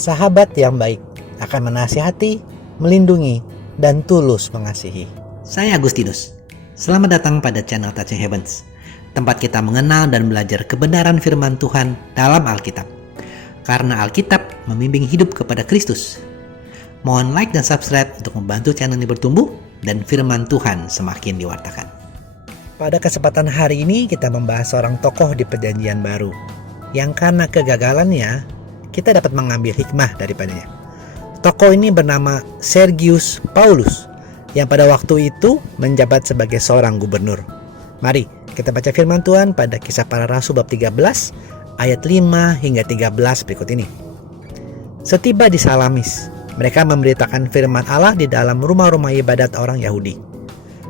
Sahabat yang baik akan menasihati, melindungi, dan tulus mengasihi. Saya Agustinus. Selamat datang pada channel Touching Heavens, tempat kita mengenal dan belajar kebenaran firman Tuhan dalam Alkitab. Karena Alkitab membimbing hidup kepada Kristus. Mohon like dan subscribe untuk membantu channel ini bertumbuh dan firman Tuhan semakin diwartakan. Pada kesempatan hari ini kita membahas seorang tokoh di Perjanjian Baru yang karena kegagalannya kita dapat mengambil hikmah daripadanya. Tokoh ini bernama Sergius Paulus yang pada waktu itu menjabat sebagai seorang gubernur. Mari kita baca firman Tuhan pada Kisah Para Rasul bab 13 ayat 5 hingga 13 berikut ini. Setiba di Salamis, mereka memberitakan firman Allah di dalam rumah-rumah ibadat orang Yahudi.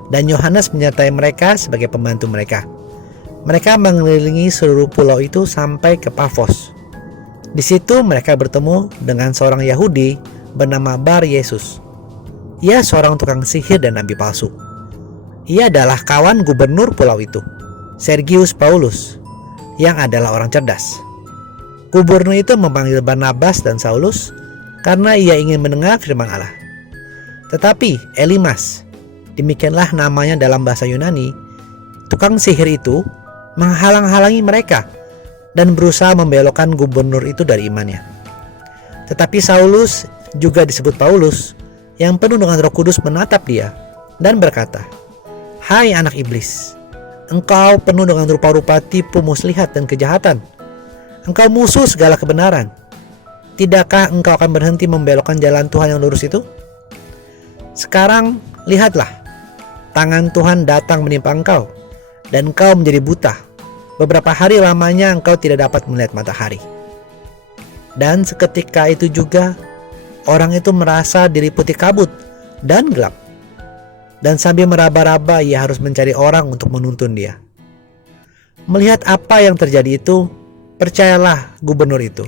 Dan Yohanes menyertai mereka sebagai pembantu mereka. Mereka mengelilingi seluruh pulau itu sampai ke Pafos. Di situ mereka bertemu dengan seorang Yahudi bernama Bar Yesus. Ia seorang tukang sihir dan nabi palsu. Ia adalah kawan gubernur pulau itu, Sergius Paulus, yang adalah orang cerdas. Gubernur itu memanggil Barnabas dan Saulus karena ia ingin mendengar firman Allah. Tetapi Elimas, demikianlah namanya dalam bahasa Yunani, tukang sihir itu menghalang-halangi mereka dan berusaha membelokkan gubernur itu dari imannya. Tetapi Saulus, juga disebut Paulus, yang penuh dengan Roh Kudus menatap dia dan berkata, "Hai anak iblis, engkau penuh dengan rupa-rupa tipu muslihat dan kejahatan. Engkau musuh segala kebenaran. Tidakkah engkau akan berhenti membelokkan jalan Tuhan yang lurus itu? Sekarang lihatlah, tangan Tuhan datang menimpa engkau, dan engkau menjadi buta. Beberapa hari lamanya engkau tidak dapat melihat matahari." Dan seketika itu juga orang itu merasa diliputi kabut dan gelap. Dan sambil meraba-raba ia harus mencari orang untuk menuntun dia. Melihat apa yang terjadi itu, percayalah gubernur itu,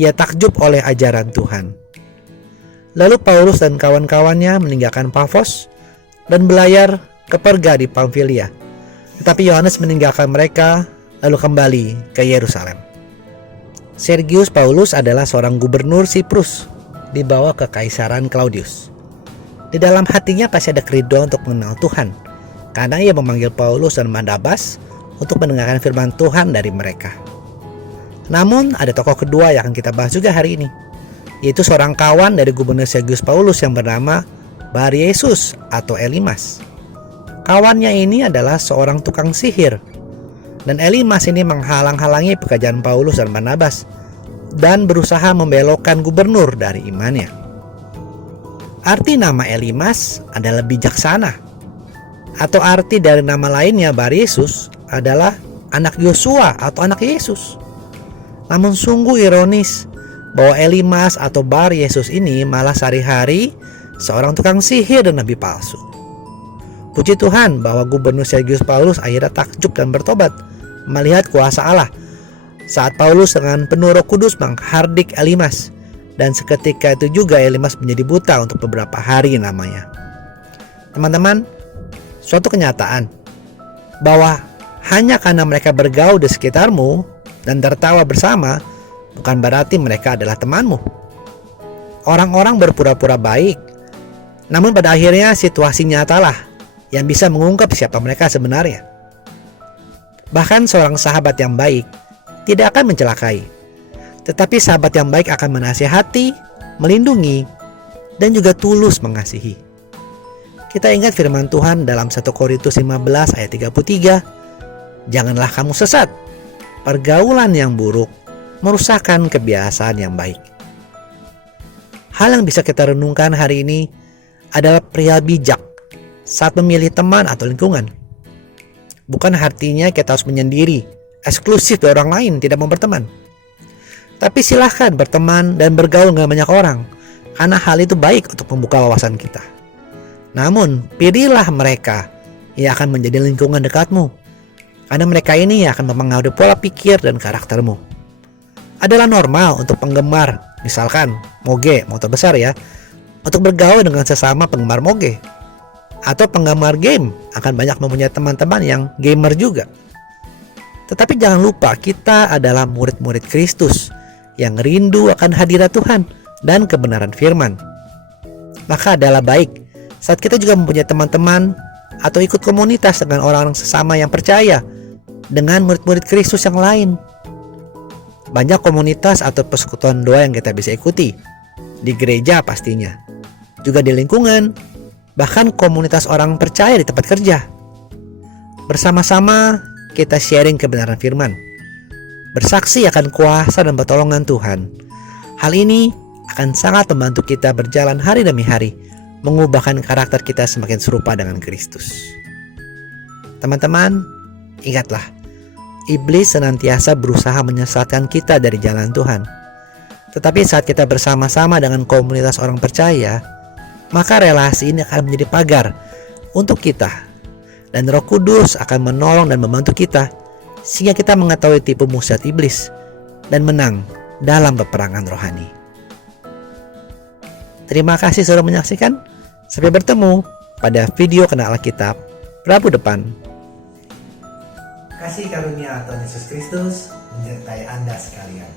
ia takjub oleh ajaran Tuhan. Lalu Paulus dan kawan-kawannya meninggalkan Pafos dan belayar ke Perga di Pamfilia. Tetapi Yohanes meninggalkan mereka lalu kembali ke Yerusalem. Sergius Paulus adalah seorang gubernur Siprus di bawah kekaisaran Claudius. Di dalam hatinya pasti ada kerinduan untuk mengenal Tuhan, karena ia memanggil Paulus dan Barnabas untuk mendengarkan firman Tuhan dari mereka. Namun ada tokoh kedua yang akan kita bahas juga hari ini, yaitu seorang kawan dari gubernur Sergius Paulus yang bernama Bar Yesus atau Elimas. Kawannya ini adalah seorang tukang sihir, dan Elimas ini menghalang-halangi pekerjaan Paulus dan Barnabas dan berusaha membelokkan gubernur dari imannya. Arti nama Elimas adalah bijaksana, atau arti dari nama lainnya Bar Yesus adalah anak Yosua atau anak Yesus. Namun sungguh ironis bahwa Elimas atau Bar Yesus ini malah sehari-hari seorang tukang sihir dan nabi palsu. Puji Tuhan bahwa gubernur Sergius Paulus akhirnya takjub dan bertobat melihat kuasa Allah saat Paulus dengan penuh Roh Kudus menghardik Elimas, dan seketika itu juga Elimas menjadi buta untuk beberapa hari namanya. Teman-teman, suatu kenyataan bahwa hanya karena mereka bergaul di sekitarmu dan tertawa bersama bukan berarti mereka adalah temanmu. Orang-orang berpura-pura baik, namun pada akhirnya situasi nyatalah yang bisa mengungkap siapa mereka sebenarnya. Bahkan seorang sahabat yang baik tidak akan mencelakai, tetapi sahabat yang baik akan menasihati, melindungi, dan juga tulus mengasihi. Kita ingat firman Tuhan dalam 1 Korintus 15 ayat 33, "Janganlah kamu sesat, pergaulan yang buruk merusakkan kebiasaan yang baik." Hal yang bisa kita renungkan hari ini adalah perihal bijak saat memilih teman atau lingkungan. Bukan artinya kita harus menyendiri, eksklusif dari orang lain, tidak mau berteman. Tapi silahkan berteman dan bergaul dengan banyak orang, karena hal itu baik untuk membuka wawasan kita. Namun, pilihlah mereka yang akan menjadi lingkungan dekatmu, karena mereka ini akan mempengaruhi pola pikir dan karaktermu. Adalah normal untuk penggemar, misalkan moge, motor besar ya, untuk bergaul dengan sesama penggemar moge. Atau penggemar game akan banyak mempunyai teman-teman yang gamer juga. Tetapi jangan lupa kita adalah murid-murid Kristus yang rindu akan hadirat Tuhan dan kebenaran firman. Maka adalah baik saat kita juga mempunyai teman-teman atau ikut komunitas dengan orang-orang sesama yang percaya dengan murid-murid Kristus yang lain. Banyak komunitas atau persekutuan doa yang kita bisa ikuti, di gereja pastinya, juga di lingkungan, bahkan komunitas orang percaya di tempat kerja. Bersama-sama kita sharing kebenaran firman, bersaksi akan kuasa dan pertolongan Tuhan. Hal ini akan sangat membantu kita berjalan hari demi hari, mengubahkan karakter kita semakin serupa dengan Kristus. Teman-teman, ingatlah, iblis senantiasa berusaha menyesatkan kita dari jalan Tuhan. Tetapi saat kita bersama-sama dengan komunitas orang percaya, maka relasi ini akan menjadi pagar untuk kita, dan Roh Kudus akan menolong dan membantu kita sehingga kita mengetahui tipu muslihat iblis dan menang dalam peperangan rohani. Terima kasih sudah menyaksikan. Sampai bertemu pada video Kenal Alkitab Rabu depan. Kasih karunia Tuhan Yesus Kristus menyertai Anda sekalian.